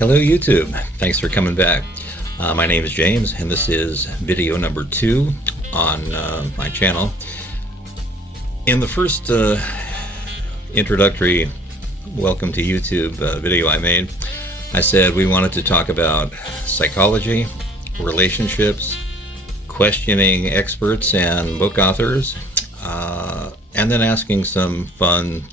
Hello YouTube, thanks for coming back. My name is James and this is video number 2 on my channel. In the first introductory welcome to YouTube video I made, I said we wanted to talk about psychology, relationships, questioning experts and book authors, and then asking some fun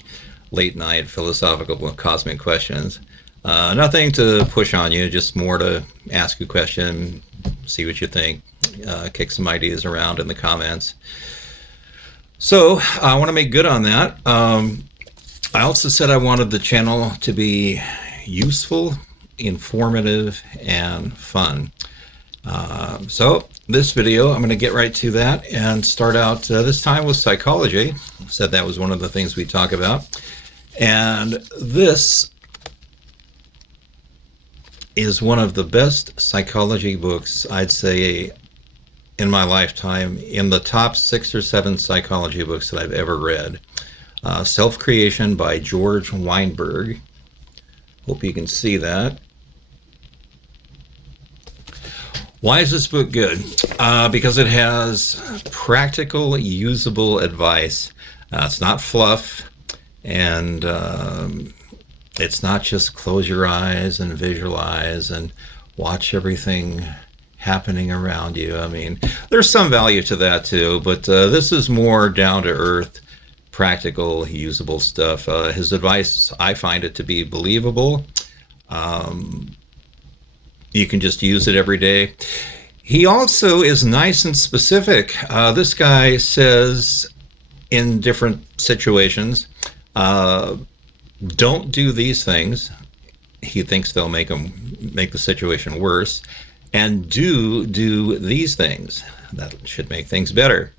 late night philosophical cosmic questions. Nothing to push on you, just more to ask a question, see what you think, kick some ideas around in the comments. So I want to make good on that. I also said I wanted the channel to be useful, informative, and fun. So this video, I'm going to get right to that and start out this time with psychology. I said that was one of the things we talk about. And this is one of the best psychology books, I'd say, in my lifetime, in the top 6 or 7 psychology books that I've ever read. Self-Creation by George Weinberg. Hope you can see that. Why is this book good? Because it has practical, usable advice. It's not fluff, and it's not just close your eyes and visualize and watch everything happening around you. I mean, there's some value to that too, but this is more down to earth, practical, usable stuff. His advice, I find it to be believable. You can just use it every day. He also is nice and specific. This guy says in different situations, don't do these things. He thinks they'll make the situation worse. And do these things. That should make things better.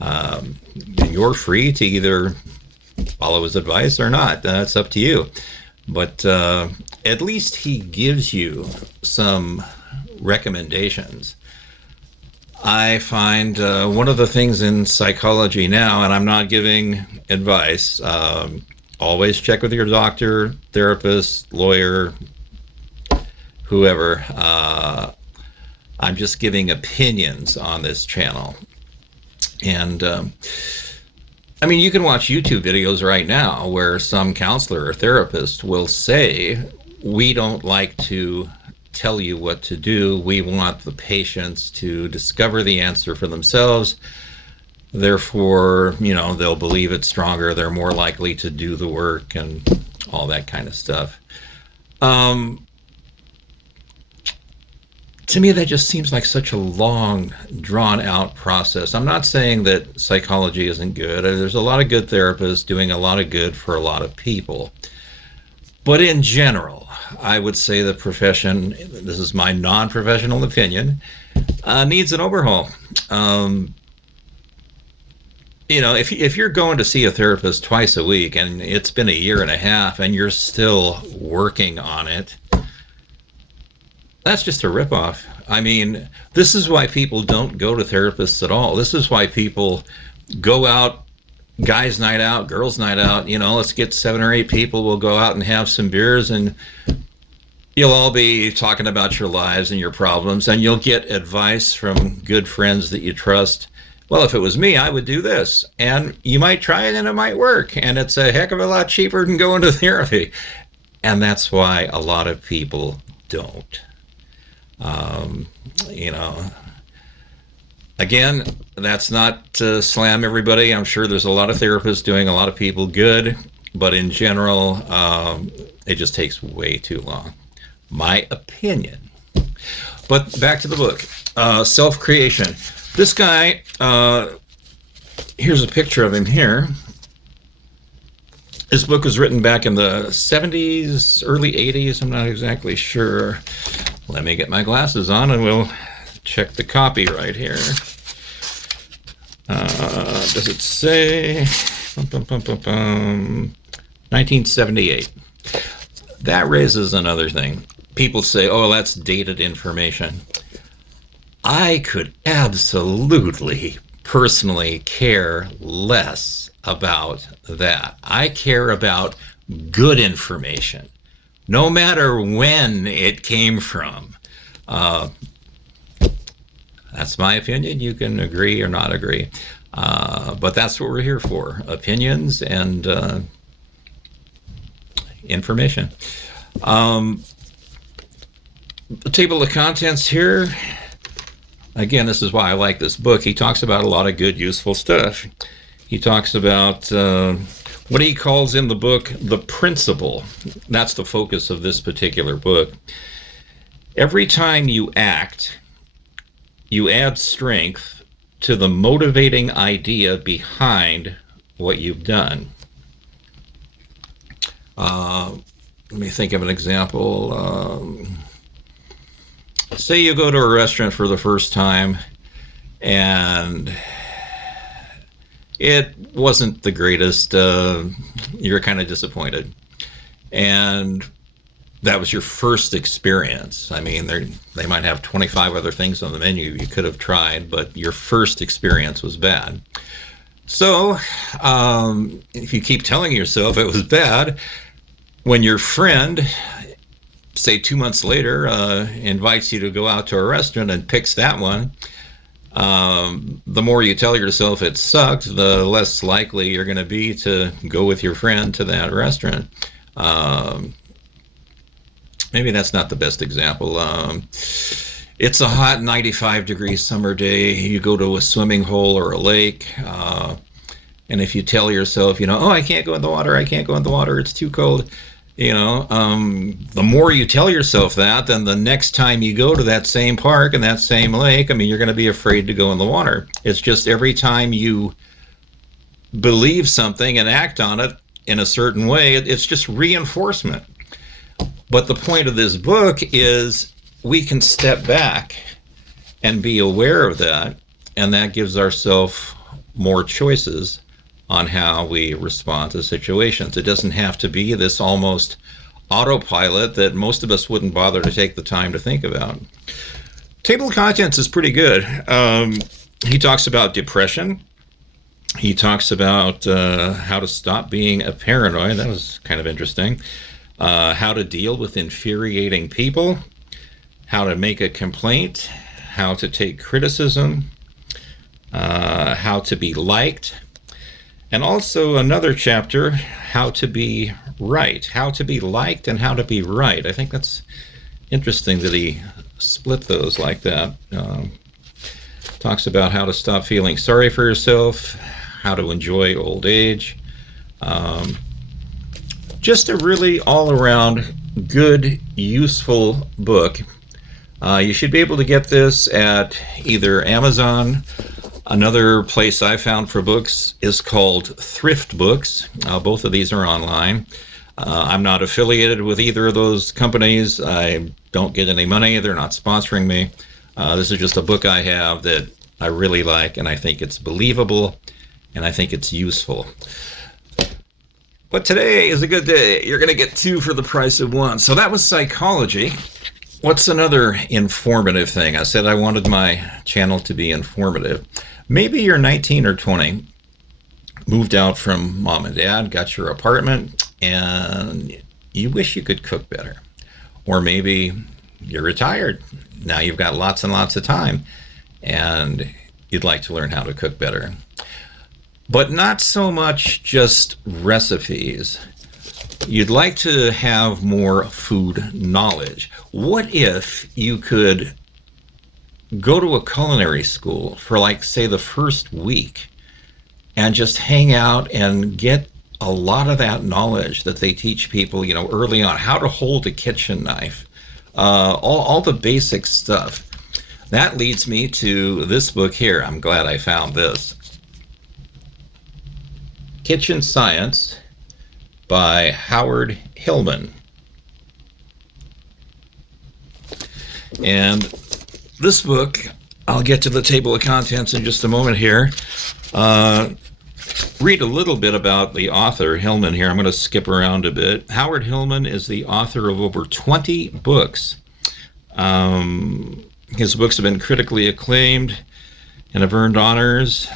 And you're free to either follow his advice or not. That's up to you. But at least he gives you some recommendations. I find one of the things in psychology now, and I'm not giving advice, always check with your doctor, therapist, lawyer, whoever. I'm just giving opinions on this channel. And I mean, you can watch YouTube videos right now where some counselor or therapist will say, we don't like to tell you what to do. We want the patients to discover the answer for themselves. Therefore, you know, they'll believe it stronger. They're more likely to do the work and all that kind of stuff. To me, that just seems like such a long, drawn-out process. I'm not saying that psychology isn't good. There's a lot of good therapists doing a lot of good for a lot of people. But in general, I would say the profession, this is my non-professional opinion, needs an overhaul. You know, if you're going to see a therapist twice a week and it's been a year and a half and you're still working on it, that's just a ripoff. I mean, this is why people don't go to therapists at all. This is why people go out, guys' night out, girls' night out. You know, let's get 7 or 8 people. We'll go out and have some beers, and you'll all be talking about your lives and your problems, and you'll get advice from good friends that you trust. Well, if it was me, I would do this. And you might try it and it might work. And it's a heck of a lot cheaper than going to therapy. And that's why a lot of people don't. You know, again, that's not to slam everybody. I'm sure there's a lot of therapists doing a lot of people good. But in general, it just takes way too long. My opinion. But back to the book. Self-Creation. This guy, here's a picture of him here. This book was written back in the 70s, early 80s. I'm not exactly sure. Let me get my glasses on and we'll check the copyright here. Does it say 1978? That raises another thing. People say, oh, that's dated information. I could absolutely, personally care less about that. I care about good information. no matter when it came from. That's my opinion. You can agree or not agree. But that's what we're here for, opinions and information. The table of contents here, again, this is why I like this book. He talks about a lot of good, useful stuff. He talks about what he calls in the book the principle. That's the focus of this particular book. Every time you act, you add strength to the motivating idea behind what you've done. Let me think of an example. Say you go to a restaurant for the first time and it wasn't the greatest. You're kind of disappointed. And that was your first experience. I mean, they might have 25 other things on the menu you could have tried, but your first experience was bad. So if you keep telling yourself it was bad, when your friend, say 2 months later, invites you to go out to a restaurant and picks that one, the more you tell yourself it sucked, the less likely you're going to be to go with your friend to that restaurant. Maybe that's not the best example. It's a hot 95-degree summer day. You go to a swimming hole or a lake, and if you tell yourself, oh, I can't go in the water, I can't go in the water, it's too cold, the more you tell yourself that, then the next time you go to that same park and that same lake, you're going to be afraid to go in the water. It's just every time you believe something and act on it in a certain way, it's just reinforcement. But the point of this book is we can step back and be aware of that, and that gives ourselves more choices on how we respond to situations. It doesn't have to be this almost autopilot that most of us wouldn't bother to take the time to think about. Table of contents is pretty good. He talks about depression. He talks about how to stop being a paranoid. That was kind of interesting. How to deal with infuriating people, how to make a complaint, how to take criticism, how to be liked, and also another chapter, how to be right, how to be liked and how to be right. I think that's interesting that he split those like that. Talks about how to stop feeling sorry for yourself, how to enjoy old age. Just a really all-around good, useful book. You should be able to get this at either Amazon. Another place I found for books is called Thrift Books. Both of these are online. I'm not affiliated with either of those companies. I don't get any money. They're not sponsoring me. This is just a book I have that I really like, and I think it's believable, and I think it's useful. But today is a good day. You're going to get two for the price of one. So that was psychology. What's another informative thing? I said I wanted my channel to be informative. Maybe you're 19 or 20, moved out from mom and dad, got your apartment, and you wish you could cook better. Or maybe you're retired. Now you've got lots and lots of time, and you'd like to learn how to cook better. But not so much just recipes. You'd like to have more food knowledge. What if you could go to a culinary school for, like, say, the first week and just hang out and get a lot of that knowledge that they teach people, early on, how to hold a kitchen knife, all the basic stuff. That leads me to this book here. I'm glad I found this. Kitchen Science by Howard Hillman. And this book, I'll get to the table of contents in just a moment here. Read a little bit about the author, Hillman, here. I'm going to skip around a bit. Howard Hillman is the author of over 20 books. His books have been critically acclaimed and have earned honors.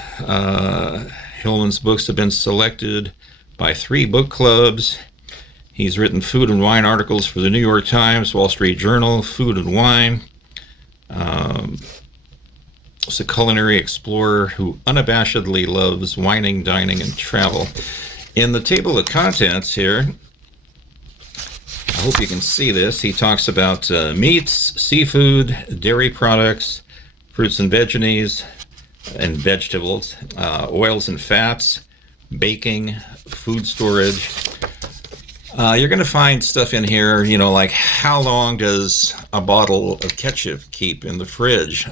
Hillman's books have been selected by 3 book clubs, He's written food and wine articles for the New York Times, Wall Street Journal, Food and Wine. He's a culinary explorer who unabashedly loves wining, dining, and travel. In the table of contents here, I hope you can see this, he talks about meats, seafood, dairy products, fruits and veggies, and vegetables, oils and fats, baking, food storage. You're going to find stuff in here, like how long does a bottle of ketchup keep in the fridge?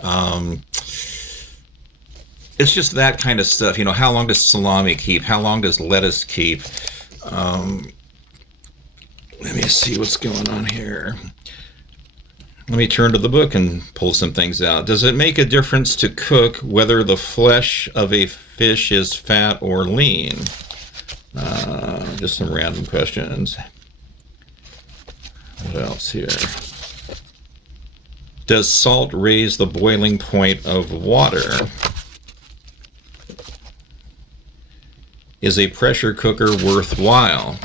It's just that kind of stuff. How long does salami keep? How long does lettuce keep? Let me see what's going on here. Let me turn to the book and pull some things out. Does it make a difference to cook whether the flesh of a fish is fat or lean? Just some random questions. What else here? Does salt raise the boiling point of water? Is a pressure cooker worthwhile?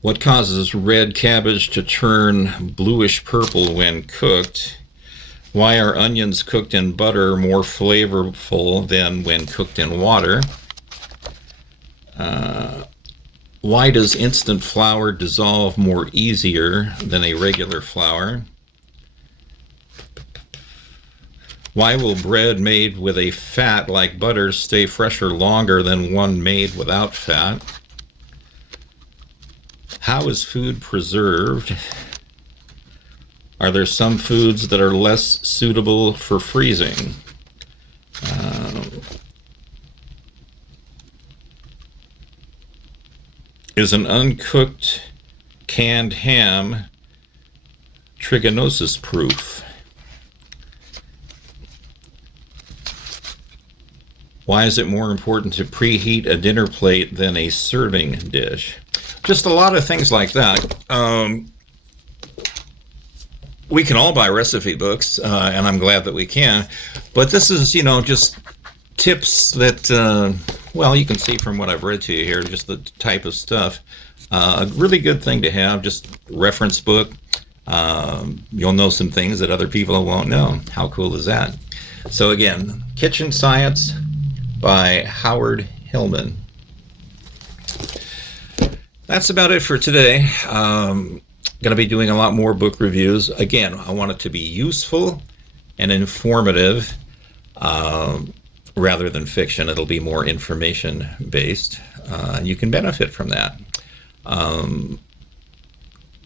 What causes red cabbage to turn bluish purple when cooked? Why are onions cooked in butter more flavorful than when cooked in water? Why does instant flour dissolve more easier than a regular flour? Why will bread made with a fat like butter stay fresher longer than one made without fat? How is food preserved? Are there some foods that are less suitable for freezing? Is an uncooked canned ham trichinosis proof? Why is it more important to preheat a dinner plate than a serving dish? Just a lot of things like that. We can all buy recipe books, and I'm glad that we can. But this is, just tips that, you can see from what I've read to you here, just the type of stuff. A really good thing to have, just reference book. You'll know some things that other people won't know. How cool is that? So again, Kitchen Science by Howard Hillman. That's about it for today. Going to be doing a lot more book reviews. Again, I want it to be useful and informative rather than fiction. It'll be more information based, and you can benefit from that.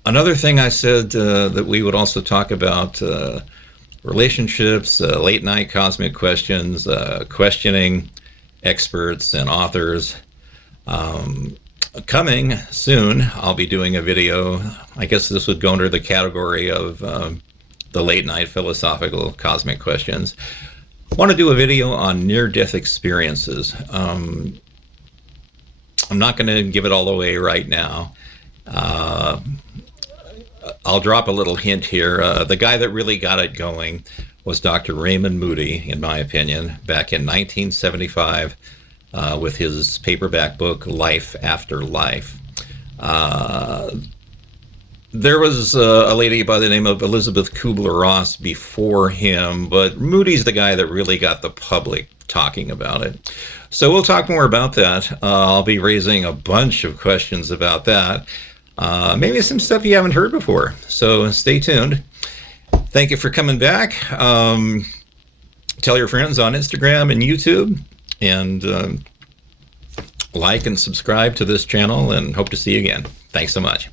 Another thing I said that we would also talk about relationships, late night cosmic questions, questioning experts and authors. Coming soon, I'll be doing a video. I guess this would go under the category of the late night philosophical cosmic questions. I want to do a video on near-death experiences. I'm not going to give it all away right now. I'll drop a little hint here. The guy that really got it going was Dr. Raymond Moody, in my opinion, back in 1975 with his paperback book, Life After Life. There was a lady by the name of Elizabeth Kubler-Ross before him, but Moody's the guy that really got the public talking about it. So we'll talk more about that. I'll be raising a bunch of questions about that. Maybe some stuff you haven't heard before. So stay tuned. Thank you for coming back. Tell your friends on Instagram and YouTube, and like and subscribe to this channel, and hope to see you again. Thanks so much.